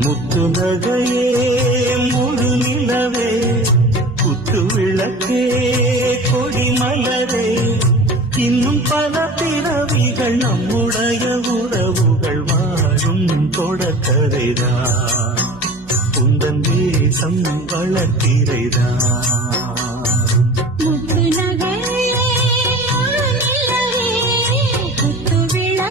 முத்துநகையே முழு நிலவே குத்து விளக்கே கொடி மலரே இன்னும் பல பிறவிகள் நம்முடைய உறவுகள் வாழும் தொடக்கரைதான் உந்தன் தேசம் வளர்த்திரைதான்.